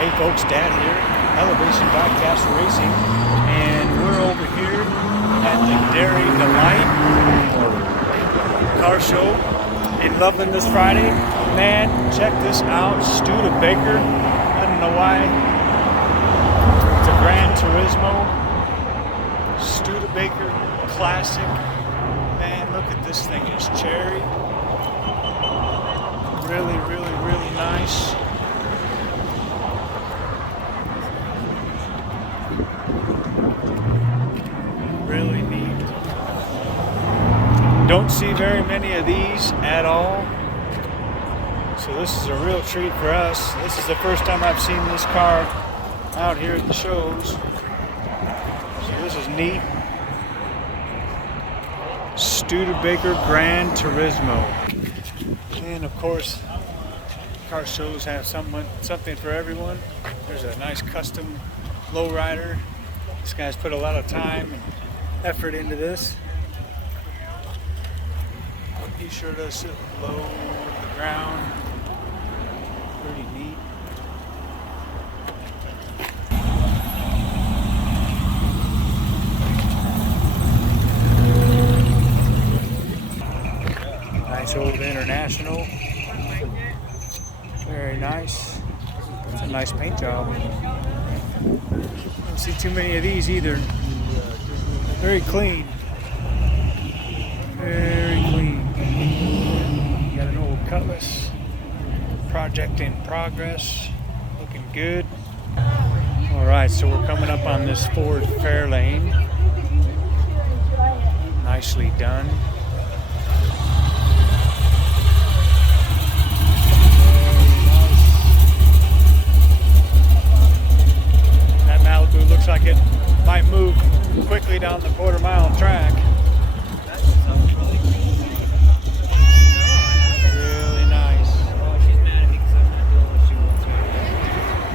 Hey folks, Dad here, Elevation Diecast Racing, and we're over here at the DairyDelite car show in Loveland this Friday. Man, check this out, Studebaker. I don't know why. It's a Gran Turismo Studebaker Classic. Man, look at this thing, it's cherry. Really, really, really nice. Really neat. Don't see very many of these at all. So this is a real treat for us. This is the first time I've seen this car out here at the shows. So this is neat. Studebaker Gran Turismo. And of course, car shows have something for everyone. There's a nice custom lowrider. This guy's put a lot of time and effort into this. He sure does sit low to the ground. Pretty neat. Nice old International. Very nice. It's a nice paint job. Don't see too many of these either. Very clean. Very clean. Got an old Cutlass. Project in progress. Looking good. Alright, so we're coming up on this Ford Fairlane. Nicely done. Looks like it might move quickly down the quarter-mile track. Really nice. Oh, she's mad at me because I'm not doing what she wants me to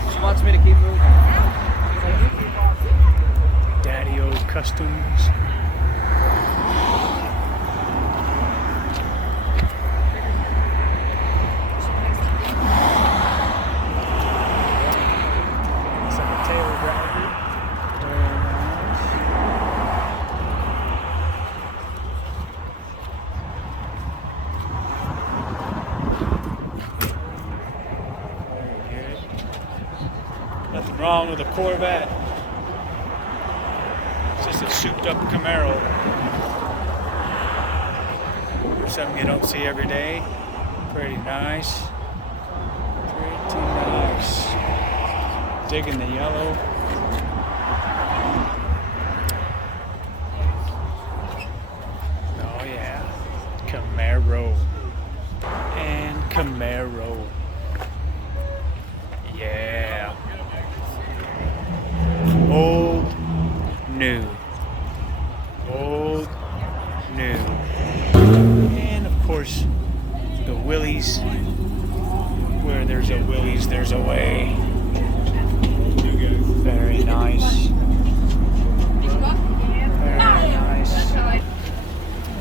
do. She wants me to keep moving. Daddy-O Customs. Nothing wrong with a Corvette. It's just a souped-up Camaro. Something you don't see every day. Pretty nice. Pretty nice. Digging the yellow. Oh yeah. Camaro. And Camaro. Yeah. Old, new. Old, new. And of course, the Willys. Where there's a Willys, there's a way. Very nice. Very nice.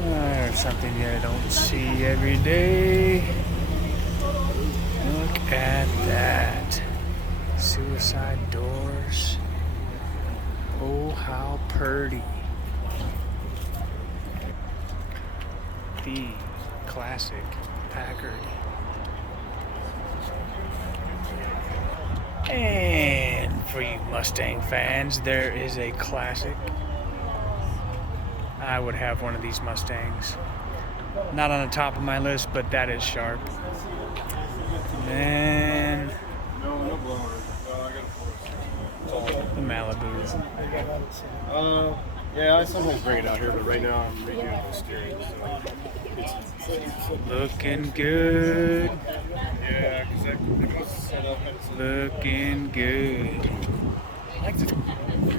There's something you don't see every day. Look at that. Suicide doors. Oh, how pretty. The classic Packard. And for you Mustang fans, there is a classic. I would have one of these Mustangs. Not on the top of my list, but that is sharp. And the Malibu. Yeah, I sometimes bring it out here, but right now I'm redoing the steering. So Looking good. yeah, because that goes set up. Looking good. I like the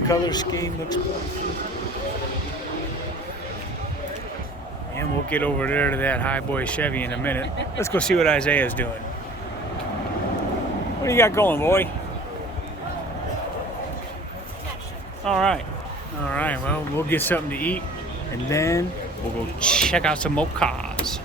color scheme, looks good. And we'll get over there to that high boy Chevy in a minute. Let's go see what Isaiah's doing. What do you got going, boy? All right, well, we'll get something to eat, and then we'll go check out some more cars.